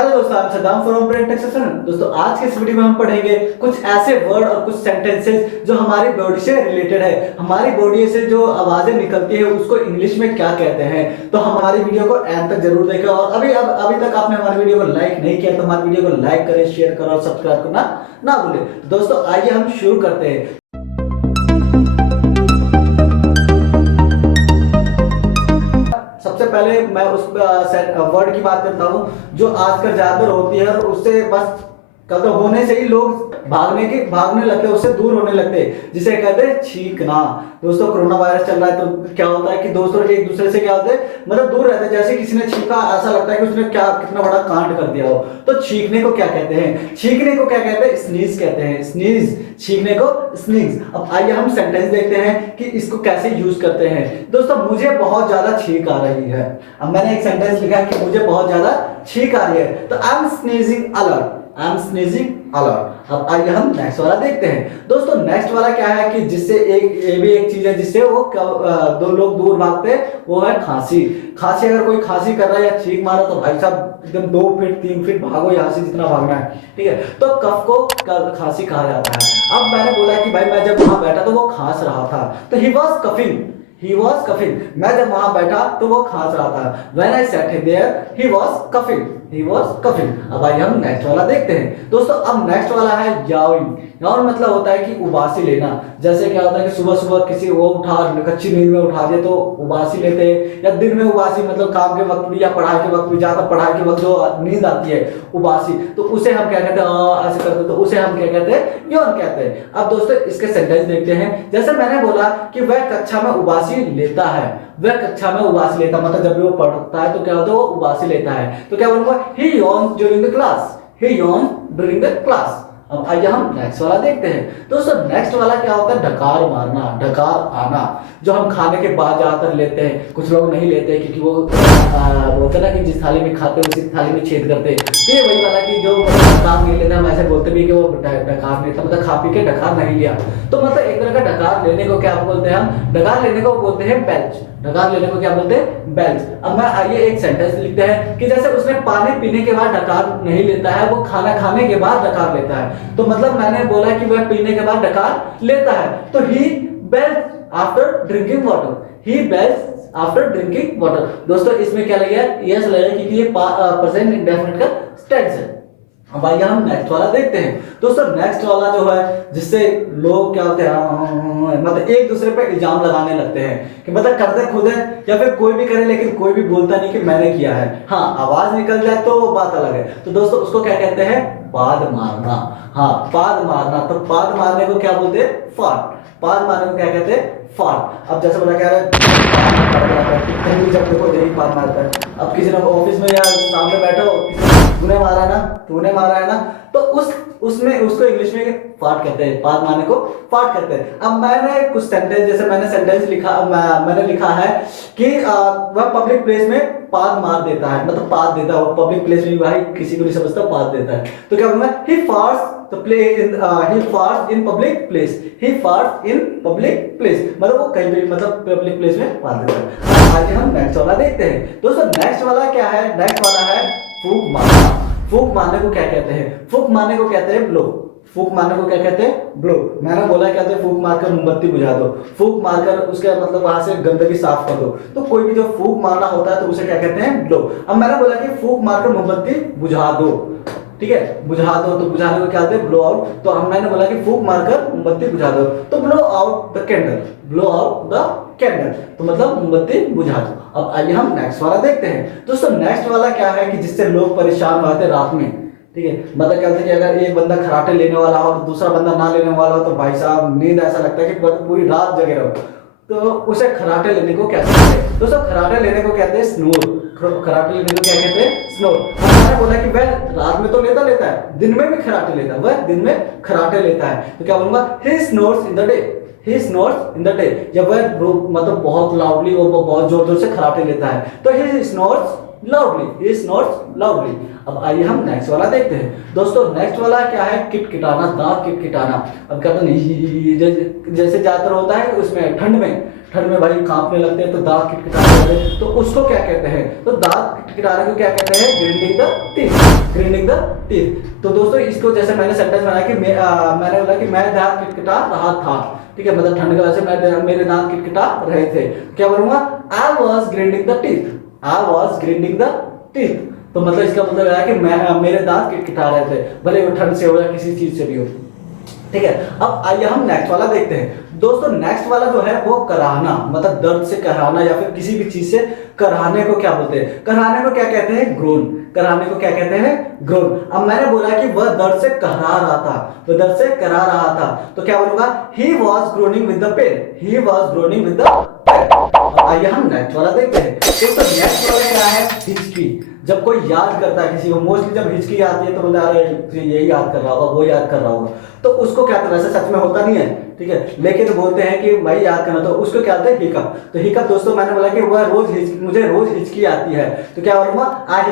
Hello दोस्तों, I am Saddam from brain tech session. दोस्तों आज के इस वीडियो में हम पढ़ेंगे कुछ ऐसे वर्ड और कुछ सेंटेंसेस जो हमारी बॉडी से रिलेटेड है। हमारी बॉडी से जो आवाजें निकलती है उसको इंग्लिश में क्या कहते हैं। तो हमारी वीडियो को एंड तक जरूर देखें और अभी तक आपने हमारी वीडियो को लाइक नहीं किया तो हमारी वीडियो को लाइक करें, शेयर करें और सब्सक्राइब करना ना भूलें। तो दोस्तों आइए हम शुरू करते हैं। सबसे पहले मैं उस वर्ड की बात करता हूँ जो आजकल ज्यादातर होती है और उससे बस कदम होने से ही लोग भागने लगते हैं, उससे दूर होने लगते हैं, जिसे कहते हैं छींकना। दोस्तों कोरोना वायरस चल रहा है तो क्या होता है कि दोस्तों एक दूसरे से क्या होते हैं मतलब दूर रहते हैं। जैसे किसी ने छींका, ऐसा लगता है कि उसने क्या कितना बड़ा कांड कर दिया हो। तो छींकने को क्या कहते हैं? छींकने को क्या कहते हैं? स्नीज कहते हैं। स्नीज, छींकने को स्नीज। अब आइए हम सेंटेंस देखते हैं कि इसको कैसे यूज करते हैं। दोस्तों मुझे बहुत ज्यादा छींक आ रही है। अब मैंने एक सेंटेंस लिखा है कि मुझे बहुत ज्यादा छींक आ रही है, तो I am sneezing alert. I am sneezing alert. अब आइए हम नेक्स्ट वाला देखते हैं। दोस्तों नेक्स्ट वाला क्या है कि जिससे ये भी एक चीज है जिससे वो दो लोग दूर भागते हैं, वो है खांसी। खांसी, अगर कोई खांसी कर रहा है या छींक मारा तो भाई साहब एकदम 2 फीट 3 फीट भागो यहाँ से, जितना भागना है, ठीक है। तो कफ को खांसी कहा जाता है। अब मैंने बोला कि भाई मैं जब वहां बैठा तो वो खांस रहा था, तो he was coughing. He was coughing। मैं जब वहां बैठा तो वो खांस रहा था। When I sat there, he was coughing। He was coughing। अब आइए हम नेक्स्ट वाला देखते हैं। दोस्तों अब नेक्स्ट वाला है याविंग। याविंग मतलब होता है कि उबासी लेना। जैसे क्या होता है कि सुबह सुबह किसी वो कच्ची नींद में उठा दे तो उबासी लेते हैं, या दिन में उबासी मतलब काम के वक्त भी या पढ़ाई के वक्त भी, ज्यादा पढ़ाई के वक्त जो नींद आती है उबासी, तो उसे हम क्या कहते हैं? ऐसे करते तो उसे हम क्या कहते हैं? यौन कहते हैं। अब दोस्तों इसके सेंटेंस देखते हैं। जैसे मैंने बोला कि वह कक्षा में उबासी लेता है। वह कक्षा में उबासी लेता मतलब जब भी वो पढ़ता है तो क्या होता है? वो उबासी लेता है। तो क्या बोलूंगा? He yawns during the class। He yawns during the class। अब आइए हम नेक्स्ट वाला देखते हैं। दोस्तों नेक्स्ट वाला क्या होता है? डकार मारना, डकार आना, जो हम खाने के बाद ज्यादातर लेते हैं। कुछ लोग नहीं लेते हैं क्योंकि वो होता है ना कि जिस थाली में खाते हैं उसी थाली में छेद करते हैं। तो ये वही वाला कि जो डकार नहीं लेते, हम ऐसे बोलते भी कि वो डकार नहीं था, मतलब खा पी के डकार नहीं लिया। तो मतलब एक तरह का डकार लेने को क्या बोलते हैं? हम डकार लेने को बोलते हैं बेल्च। डकार लेने को क्या बोलते हैं? बेल्च। अब मैं आइए एक सेंटेंस लिखते हैं कि जैसे उसने पानी पीने के बाद डकार नहीं लेता है, वो खाना खाने के बाद डकार लेता है। तो मतलब मैंने बोला कि वह पीने के बाद डकार लेता है, तो ही बेल्च आफ्टर ड्रिंकिंग वाटर। ही बेल्च आफ्टर ड्रिंकिंग वाटर। दोस्तों इसमें क्या लगेगा? यस लगेगा क्योंकि ये प्रेजेंट इंडेफिनिट का टेंस है। अब आइए हम नेक्स्ट वाला देखते हैं। दोस्तों नेक्स्ट वाला जो है जिससे लोग क्या होते हैं मतलब एक दूसरे पे इल्जाम लगाने लगते हैं कि मतलब करते खुद है या फिर कोई भी करे लेकिन कोई भी बोलता नहीं कि मैंने किया है। हाँ आवाज निकल जाए तो बात अलग है। तो दोस्तों उसको क्या कहते हैं? पाद मारना। हाँ पाद मारना। तो पाद मारने को क्या बोलते हैं? फाट। पाद मारने को क्या कहते हैं? फाट। अब जैसे बोला क्या है जब देखो यही पाद मारता है। अब किसी ने ऑफिस में या सामने बैठा हो, तूने मारा ना, तूने मारा है ना, तो उसमें उसको इंग्लिश में फाट कहते हैं। पाद मारने को फाट कहते हैं। अब मैंने कुछ सेंटेंस, जैसे मैंने सेंटेंस लिखा, मैंने लिखा है कि वह पब्लिक प्लेस में पाद मार देता है, मतलब पाद देता है। पब्लिक प्लेस में भाई किसी को नहीं समझता, पाद देता है। तो क्या बोलूंगा? he farts in public place। he farts in public place मतलब वो कहीं भी मतलब पब्लिक प्लेस में पाद देता है। आगे हम नेक्स्ट वाला देखते हैं। दोस्तों नेक्स्ट वाला क्या है? नेक्स्ट वाला है फूंक मारना। फूंक मारने को क्या कहते हैं? फूंक मारने को कहते हैं ब्लो। फूंक मारने को क्या कहते हैं? ब्लो। मैंने बोला कहते हैं फूंक मारकर मोमबत्ती बुझा दो। फूंक मारकर उसके मतलब वहां से गंदगी साफ कर दो। तो कोई भी जो फूंक मारना होता है तो उसे क्या कहते हैं? ब्लो। अब मैंने बोला कि फूंक मारकर मोमबत्ती बुझा दो, ठीक है, बुझा दो। तो बुझाने को क्या कहते हैं? Blow out. तो हम मैंने बोला कि फूंक मारकर मोमबत्ती बुझा दो, तो blow out the candle. Blow out the candle तो मतलब मोमबत्ती बुझा दो। अब आइए हम नेक्स्ट वाला देखते हैं। दोस्तों नेक्स्ट वाला क्या है कि जिससे लोग परेशान होते हैं रात में, ठीक है। मतलब कहते हैं कि अगर एक बंदा खराटे लेने वाला हो और दूसरा बंदा ना लेने वाला हो तो भाई साहब नींद ऐसा लगता है कि पूरी रात जगे रहो। तो उसे खराटे लेने को क्या कहते हैं? दोस्तों खराटे लेने को कहते हैं स्नोर। खराटे लेने को क्या कहते हैं? स्नोर। मैंने बोला कि वह रात में तो लेता है, दिन में भी खराटे लेता है। वह दिन में खराटे लेता है, तो क्या बोलूंगा? he snores in the day। he snores in the day जब वह मतलब बहुत लाउडली और बहुत जोर जोर से खराटे लेता है, तो he snores loudly। he snores loudly। अब आइए हम नेक्स्ट वाला देखते हैं। दोस्तों नेक्स्ट वाला क्या है? किटकिटाना, दांत किटकिटाना। अब कहते हैं जैसे ज्यादातर होता है उसमें ठंड में भाई कांपने लगते हैं तो दांत किटकिटाने लगते हैं, तो उसको क्या कहते हैं? तो दांत किटकिटाने को क्या कहते हैं? Grinding the teeth. Grinding the teeth. तो दोस्तों इसको जैसे मैंने सेंटेंस बनाया कि मैंने बोला कि मैं दांत किटकिटा रहा था, ठीक है, मतलब ठंड की वजह से मेरे दांत किटकिटा रहे थे, क्या बोलूंगा, I was grinding the teeth, I was grinding the teeth. तो मतलब इसका मतलब है कि मेरे दांत किटकिटा रहे थे, भले वो ठंड से हो या किसी चीज से भी हो, ठीक है। अब आइए हम नेक्स्ट वाला देखते हैं। दोस्तों नेक्स्ट वाला जो है वो कराहना, मतलब दर्द से कराहना या फिर किसी भी चीज से कराहने को क्या बोलते हैं, कराहने को क्या कहते हैं, ग्रोन, कराहने को क्या कहते हैं, ग्रोन। अब मैंने बोला कि वह दर्द से कहरा रहा था, वह दर्द से करा रहा था, तो क्या बोलूंगा, he was groaning with the pain, he was groaning with the pain. आइए हम नेक्स्ट वाला देखते हैं। दोस्तों नेक्स्ट वाला क्या है, हिचकी। जब कोई याद करता है किसी को, मोस्टली जब हिचकी आती है तो बोलता है अरे यही याद कर रहा होगा, वो याद कर रहा होगा, तो उसको क्या करना, वैसे सच में होता नहीं है, ठीक है, लेकिन बोलते हैं कि भाई याद करना, तो उसको क्या होता है, हिकअप। तो हिकअप दोस्तों मैंने बोला कि वह मुझे रोज हिचकी आती है, तो क्या बोलूंगा, आई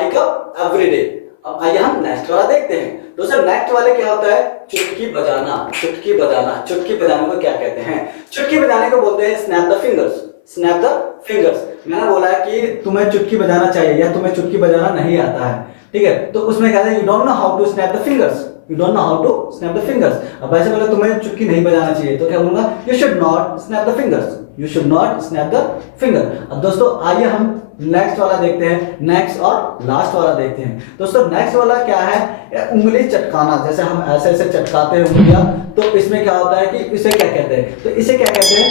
हिकअप एवरी डे। अब आइए हम नेक्स्ट वाला देखते हैं। दोस्तों नेक्स्ट वाले क्या होता है, चुटकी बजाना, चुटकी बजाना। चुटकी बजाने को क्या कहते हैं, चुटकी बजाने को बोलते हैं snap the fingers, snap the fingers. मैंने बोला कि तुम्हें चुटकी बजाना चाहिए या तुम्हें चुटकी बजाना नहीं आता है, ठीक है, तो उसमें कहते हैं you don't know how to snap the fingers, you don't know how to snap the fingers. अब ऐसे बोला तुम्हें चुटकी नहीं बजाना चाहिए, तो क्या बोलूंगा, you should not snap the fingers, you should not snap the finger. अब दोस्तों आइए हम नेक्स्ट वाला देखते हैं, नेक्स्ट और लास्ट वाला देखते हैं। दोस्तों नेक्स्ट वाला क्या है, उंगली चटकाना। जैसे हम ऐसे ऐसे चटकाते हैं उंगलियां, तो इसमें क्या होता है कि इसे क्या कहते हैं, तो इसे क्या कहते हैं,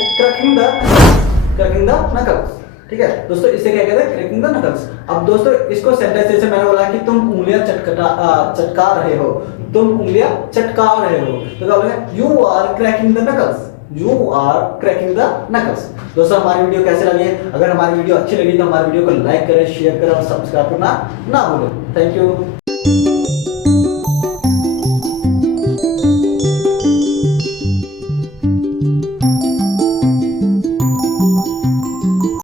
क्रैकिंग द नकल्स, ठीक है दोस्तों, इसे क्या कहते हैं, क्रैकिंग द नकल्स। अब दोस्तों इसको सेंटेंस जैसे मैंने बोला कि तुम उंगलियां चटका रहे हो, तुम उंगलियां चटका रहे हो, तो क्या बोलेंगे, you are cracking the knuckles, you are cracking the knuckles. दोस्तों हमारी वीडियो कैसे लगी, अगर हमारी वीडियो अच्छी लगी तो हमारी वीडियो को लाइक करें, शेयर करें और सब्सक्राइब करना ना भूलें। Thank you.